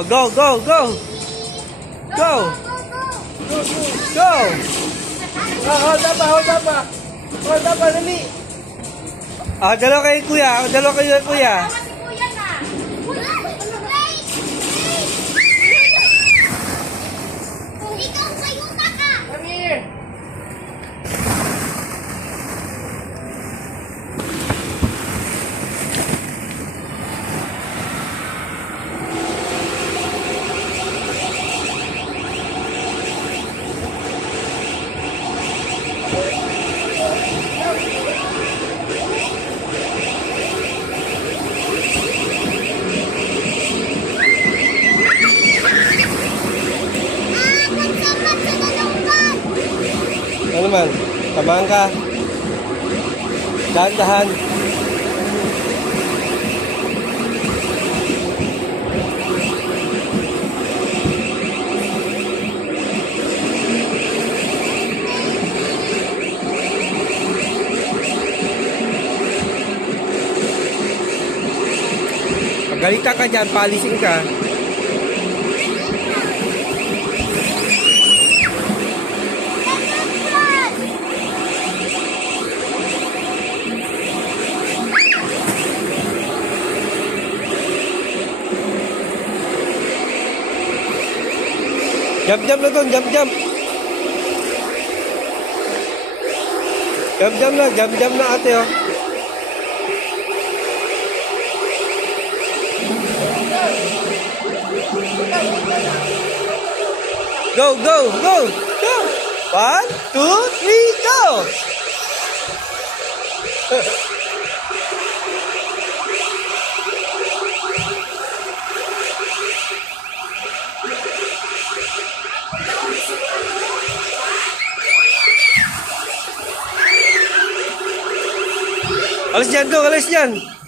Oh, go, go, go. Go. Go. Hold up pa, hold up pa. Hold up pa, dali. Ah, dalawa kayo kuya. Dalawa kayo kuya. Come here. Ano naman? Tamaan ka. Dahan-dahan. Pagalitan ka dyan, palisin ka. Jump-jump na doon, jump-jump. Jump-jump na ate oh. Go, go, go, go. 1, 2, 3, go. Alis dyan, go, alis dyan.